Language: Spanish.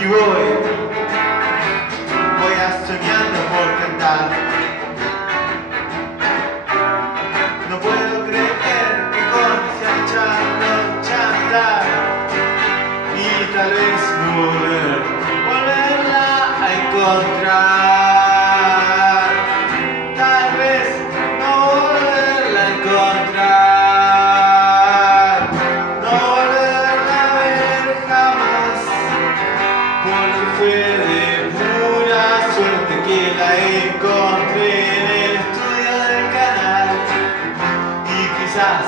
y voy a soñando por cantar. No puedo creer que con ese chantar y tal vez volverla a encontrar. Tal vez no volverla a encontrar, no volverla a ver jamás, porque fue de pura suerte que la encontré en el estudio del canal y quizás